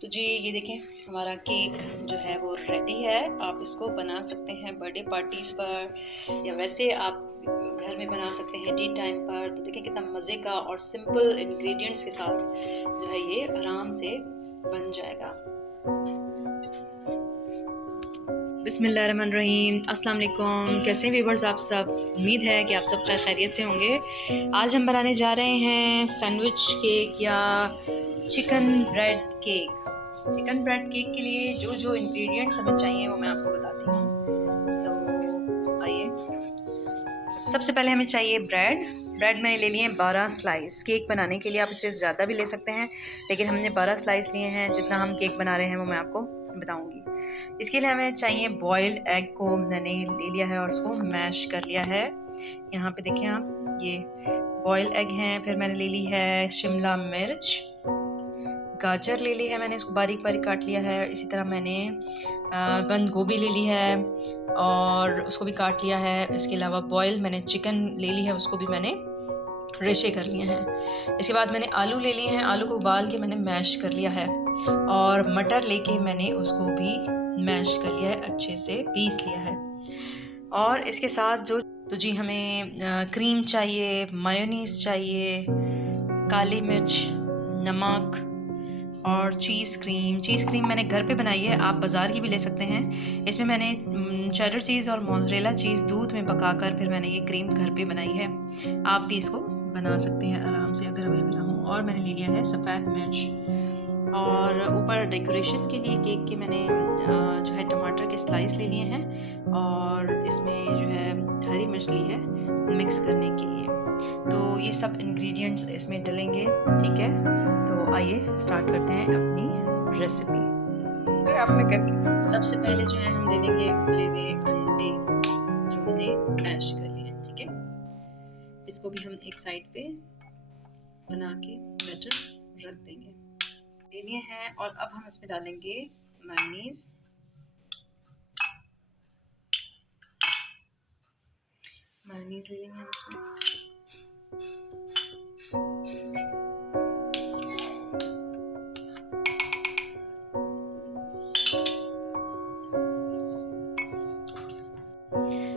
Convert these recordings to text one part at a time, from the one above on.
तो जी ये देखें हमारा केक जो है वो रेडी है। आप इसको बना सकते हैं बर्थडे पार्टीज़ पर या वैसे आप घर में बना सकते हैं टी टाइम पर। तो देखें कितना मज़े का और सिंपल इंग्रेडिएंट्स के साथ जो है ये आराम से बन जाएगा। बिस्मिल्लाहिर्रहमानिर्रहीम, अस्सलाम वालेकुम। कैसे हैं व्यूअर्स आप सब? उम्मीद है कि आप सब खैरियत से होंगे। आज हम बनाने जा रहे हैं सैंडविच केक या chicken bread cake. Chicken bread cake के लिए जो जो इंग्रेडिएंट्स हमें चाहिए वो मैं आपको बताती हूँ। तो आइए, सबसे पहले हमें चाहिए ब्रेड। ब्रेड मैंने ले लिए हैं 12 स्लाइस। केक बनाने के लिए आप इससे ज़्यादा भी ले सकते हैं, लेकिन हमने 12 स्लाइस लिए हैं। जितना हम केक बना रहे हैं वो मैं आपको बताऊंगी। इसके लिए हमें चाहिए बॉइल्ड एग को मैंने ले लिया है और उसको मैश कर लिया है। यहाँ पे देखें आप, ये बॉइल्ड एग हैं। फिर मैंने ले ली है शिमला मिर्च, गाजर ले ली है, मैंने इसको बारीक बारीक काट लिया है। इसी तरह मैंने बंद गोभी ले ली है और उसको भी काट लिया है। इसके अलावा बॉयल मैंने चिकन ले ली है, उसको भी मैंने रेशे कर लिए हैं। इसके बाद मैंने आलू ले लिए हैं, आलू को उबाल के मैंने मैश कर लिया है। और मटर लेके मैंने उसको भी मैश कर लिया है, अच्छे से पीस लिया है। और इसके साथ जो तो जी हमें क्रीम चाहिए, मायोनीज चाहिए, काली मिर्च, नमक और चीज़ क्रीम मैंने घर पे बनाई है, आप बाज़ार की भी ले सकते हैं। इसमें मैंने चेडर चीज़ और मोज़रेला चीज़ दूध में पकाकर फिर मैंने ये क्रीम घर पे बनाई है। आप भी इसको बना सकते हैं आराम से अगर अवेलेबल ना हो। और मैंने ले लिया है सफ़ेद मिर्च। और ऊपर डेकोरेशन के लिए केक के मैंने जो है टमाटर के स्लाइस ले लिए हैं और इसमें जो है हरी मिर्च ली है मिक्स करने के लिए। तो ये सब इंग्रेडिएंट्स इसमें डलेंगे, ठीक है। तो आइए स्टार्ट करते हैं अपनी रेसिपी। आपने करके सबसे पहले जो है हम ले लेंगे उबले हुए अंडे जो हमने मैश कर लिए हैं, ठीक है। इसको भी हम एक साइड पे बना के बैटर रख देंगे। ले लिए हैं और अब हम इसमें डालेंगे मायोनीज। मायोनीज ले लेंगे हम इसमें।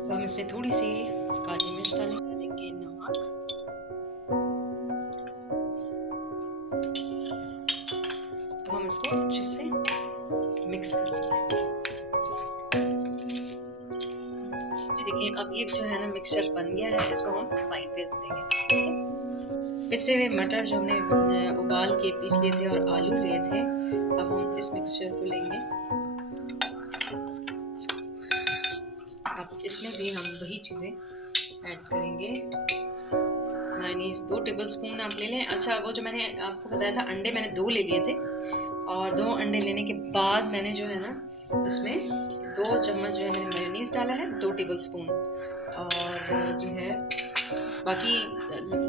तो हम इसमें थोड़ी सी काली मिर्च डालेंगे, नमक, अब हम इसको अच्छे से मिक्स कर लेंगे। देखिए अब ये जो है ना मिक्सचर बन गया है, इसको हम साइड पे रख देंगे। पिसे हुए मटर जो हमने उबाल के पीस लिए थे और आलू लिए थे, अब हम इस मिक्सचर को लेंगे। अब इसमें भी हम वही चीज़ें ऐड करेंगे। मायोनीज 2 टेबलस्पून आप ले लें। अच्छा, वो जो मैंने आपको बताया था अंडे मैंने 2 ले लिए थे और 2 अंडे लेने के बाद मैंने जो है ना उसमें 2 चम्मच जो है मैंने मायोनीज डाला है, 2 टेबलस्पून। और जो है बाकी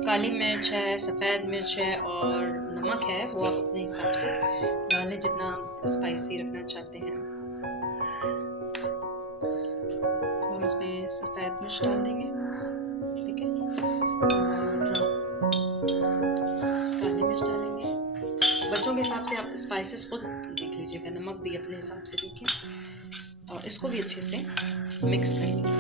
काली मिर्च है, सफ़ेद मिर्च है और नमक है, वो आप अपने हिसाब से डालें जितना स्पाइसी रखना चाहते हैं। तो हम इसमें सफ़ेद मिर्च डाल देंगे, ठीक है, और काली मिर्च डालेंगे। बच्चों के हिसाब से आप स्पाइसेस खुद देख लीजिएगा, नमक भी अपने हिसाब से देखिए। और इसको भी अच्छे से मिक्स कर लेंगे।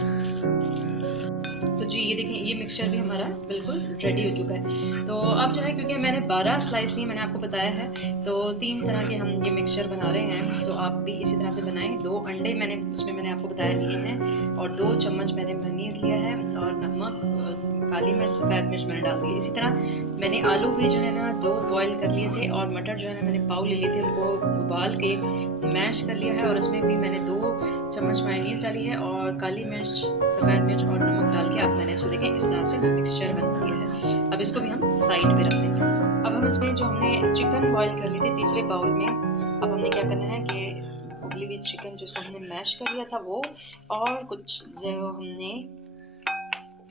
तो जी ये देखें ये मिक्सचर भी हमारा बिल्कुल रेडी हो चुका है। तो अब जो है क्योंकि मैंने 12 स्लाइस लिए, मैंने आपको बताया है, तो 3 तरह के हम ये मिक्सचर बना रहे हैं। तो आप भी इसी तरह से बनाएं। 2 अंडे मैंने उसमें मैंने आपको बताया लिए हैं और 2 चम्मच मैंने मायोनीज लिया है और नमक, काली मिर्च, सफ़ेद मिर्च मैंने डाल दी। इसी तरह मैंने आलू भी जो है ना 2 बॉयल कर लिए थे और मटर जो है ना मैंने पाव ले लिए थे, उनको उबाल के मैश कर लिया है और उसमें भी मैंने 2 चम्मच मायोनीज डाली है और काली मिर्च, सफ़ेद मिर्च और नमक डाल के अब मैंने इसको देखें इस तरह से मिक्सचर बन गया है। अब इसको भी हम साइड पे रख देंगे। अब हम इसमें जो हमने चिकन बॉईल कर ली थी तीसरे बाउल में, अब हमने क्या करना है कि उबली हुई चिकन जिसको हमने मैश कर लिया था वो, और कुछ जो हमने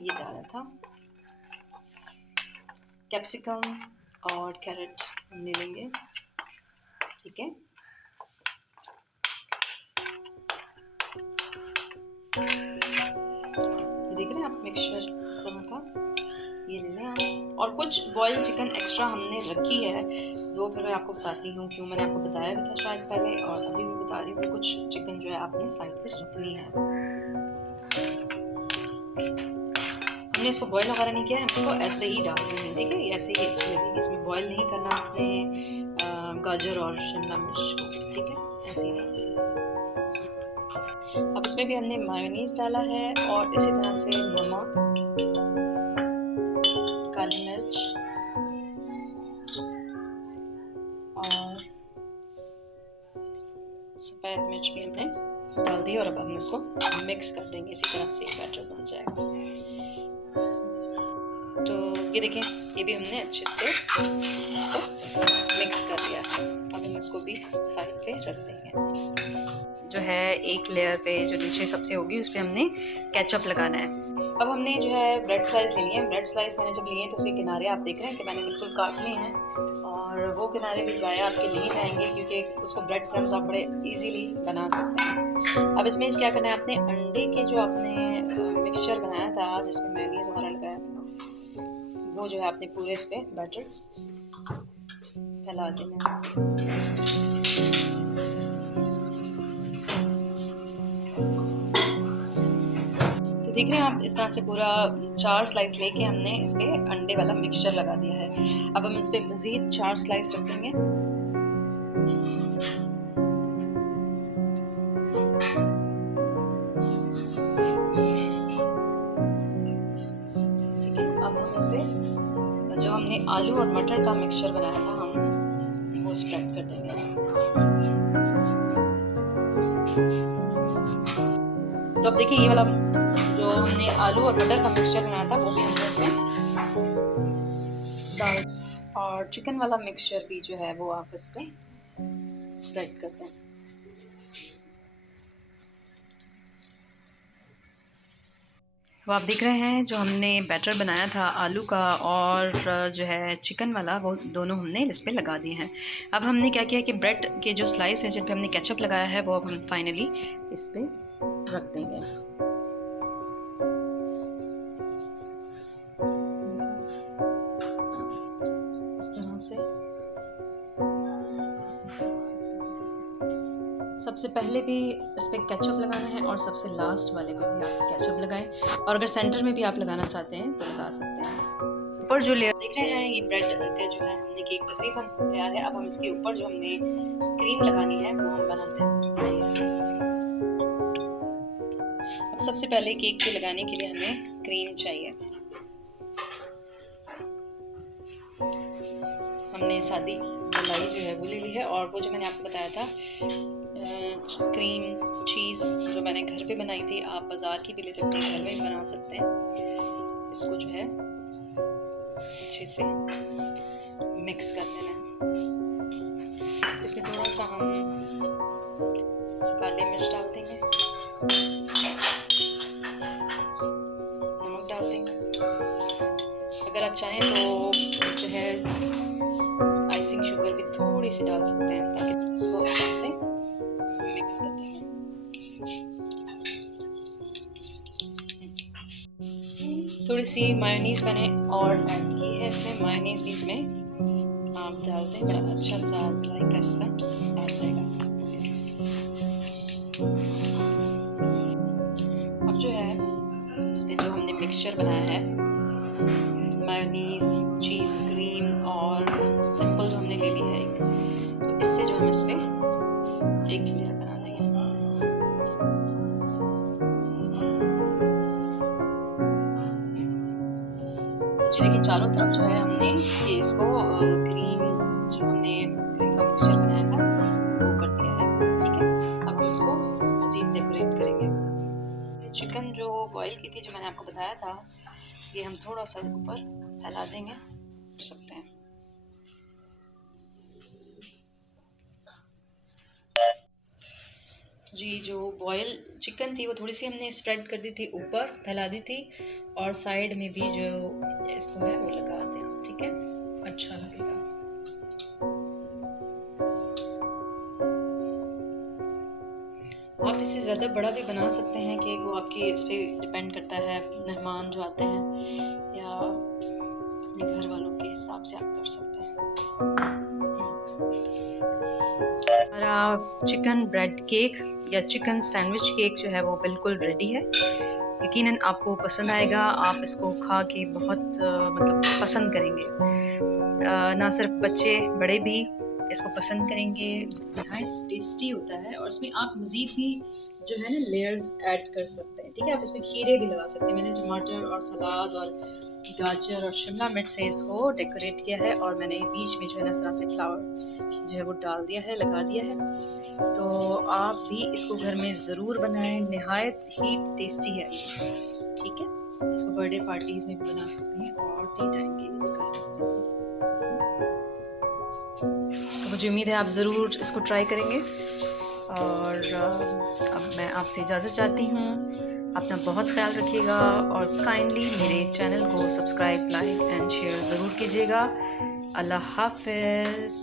ये डाला था कैप्सिकम और कैरेट ले लेंगे, ठीक है। देख रहे हैं आप मिक्सचर इस तरह का, ये ले लें आप। और कुछ बॉयल चिकन एक्स्ट्रा हमने रखी है, जो फिर मैं आपको बताती हूँ क्यों। मैंने आपको बताया भी था शायद पहले, और अभी भी बता रही हूँ कि कुछ चिकन जो है आपने साइड पे रखनी है। हमने इसको बॉयल वगैरह नहीं किया है, हम इसको ऐसे ही डाल रहे हैं, ठीक है। ये ऐसे ही अच्छी लगेगी, इसमें बॉयल नहीं करना आपने गाजर और शिमला मिर्च को, ठीक है, ऐसे ही डालना। अब इसमें भी हमने मायोनीज डाला है और इसी तरह से नमक, काली मिर्च और सफ़ेद मिर्च भी हमने डाल दी, और अब हम इसको मिक्स कर देंगे। इसी तरह से बैटर बन जाएगा। तो ये देखें, ये भी हमने अच्छे से इसको मिक्स कर लिया है। अब हम इसको भी साइड पे रख देंगे। जो है एक लेयर पे जो नीचे सबसे होगी उस पर हमने केचप लगाना है। अब हमने जो है ब्रेड स्लाइस ले लिए हैं। ब्रेड स्लाइस मैंने जब लिए हैं तो उसके किनारे आप देख रहे हैं कि मैंने बिल्कुल काट लिए हैं, और वो किनारे भी ज़ाया आपके नहीं जाएंगे क्योंकि उसको ब्रेड क्रम्स आप बड़े इजीली बना सकते हैं। अब इसमें क्या करना है, आपने अंडे के जो आपने मिक्सचर बनाया था जिसमें मेयोनीज वगैरह लगाया था, वो जो है आपने पूरे इस पर बैटर फैला देना है। तो देख रहे हैं आप, इस तरह से पूरा 4 स्लाइस लेके हमने इस पे अंडे वाला मिक्सचर लगा दिया है। अब हम इस पे मज़ीद 4 स्लाइस रखेंगे। ठीक है, अब हम इस पे जो हमने आलू और मटर का मिक्सचर बनाया था हम वो स्प्रेड कर देंगे। तो अब देखिए, ये वाला जो हमने आलू और मटर का मिक्सचर बनाया था वो भी हमने इसमें डाल, और चिकन वाला मिक्सचर भी जो है वो आप इस पर स्प्रेड कर दें। तो आप देख रहे हैं जो हमने बैटर बनाया था आलू का और जो है चिकन वाला, वो दोनों हमने इस पे लगा दिए हैं। अब हमने क्या किया कि ब्रेड के जो स्लाइस है जिन पे हमने केचप लगाया है वो अब हम फाइनली इस पे रख देंगे। इस तरह से सबसे पहले भी इस पर केचप लगाना है और सबसे लास्ट वाले पे भी आप केचप लगाएं, और अगर सेंटर में भी आप लगाना चाहते हैं तो लगा सकते हैं। ऊपर जो लेयर देख रहे हैं, ये ब्रेड का जो है हमने केक तकरीबन तैयार है। अब हम इसके ऊपर जो हमने क्रीम लगानी है वो हम बनाते हैं। अब सबसे पहले केक पे लगाने के लिए हमें क्रीम चाहिए। हमने सादी मलाई जो है वो ले ली है, और वो जो मैंने आपको बताया था क्रीम चीज़ जो मैंने घर पे बनाई थी, आप बाज़ार की भी ले सकते हैं, घर में भी बना सकते हैं। इसको जो है अच्छे से मिक्स कर देना है। इसमें थोड़ा सा हम काली मिर्च डाल देंगे, नमक डाल देंगे। अगर आप चाहें तो जो है आइसिंग शुगर भी थोड़ी सी डाल सकते हैं, ताकि इसको अच्छे से मिक्स कर देंगे। थोड़ी सी मायोनीज मैंने और ऐड की है इसमें, मायोनीज भी इसमें आप डाल दें, बड़ा अच्छा सा ड्राई का इसका आ जाएगा। अब जो है इसमें जो हमने मिक्सचर बनाया है, मायोनीज, चीज़, क्रीम और सिंपल जो हमने ले ली है एक, तो इससे जो हम इस पर एक लेयर बना देंगे। तो जी देखिए, चारों तरफ जो है हमने ये इसको क्रीम जो हमने क्रीम का मिक्सचर बनाया था वो कर दिया है। ठीक है, अब हम इसको मज़ीद डेकोरेट करेंगे। चिकन जो बॉईल की थी जो मैंने आपको बताया था, ये हम थोड़ा सा ऊपर फैला देंगे, कर सकते हैं। जी जो बॉयल चिकन थी वो थोड़ी सी हमने स्प्रेड कर दी थी, ऊपर फैला दी थी, और साइड में भी जो इसको है वो लगा दें। ठीक है, अच्छा लगेगा। आप इससे ज़्यादा बड़ा भी बना सकते हैं केक, वो आपकी इस पर डिपेंड करता है, मेहमान जो आते हैं या हमारा चिकन ब्रेड केक या चिकन सैंडविच केक जो है वो बिल्कुल रेडी है। यकीनन आपको पसंद आएगा, आप इसको खा के बहुत मतलब पसंद करेंगे। ना सिर्फ बच्चे, बड़े भी इसको पसंद करेंगे। नहायत टेस्टी होता है और इसमें आप मज़ीद भी जो है ना लेयर्स ऐड कर सकते हैं। ठीक है, आप इसमें खीरे भी लगा सकते हैं। मैंने टमाटर और सलाद और गाजर और शिमला मिर्च से इसको डेकोरेट किया है और मैंने बीच में जो है ना जरा से फ्लावर जो है वो डाल दिया है, लगा दिया है। तो आप भी इसको घर में ज़रूर बनाएं, नहायत ही टेस्टी है। ठीक है, इसको बर्थडे पार्टीज़ में भी बना सकते हैं और टी टाइम के लिए भी कर सकते हैं। तो मुझे उम्मीद है आप ज़रूर इसको ट्राई करेंगे। और अब मैं आपसे इजाज़त चाहती हूँ। अपना बहुत ख्याल रखिएगा और काइंडली मेरे चैनल को सब्सक्राइब, लाइक एंड शेयर ज़रूर कीजिएगा। अल्लाह हाफ़िज़।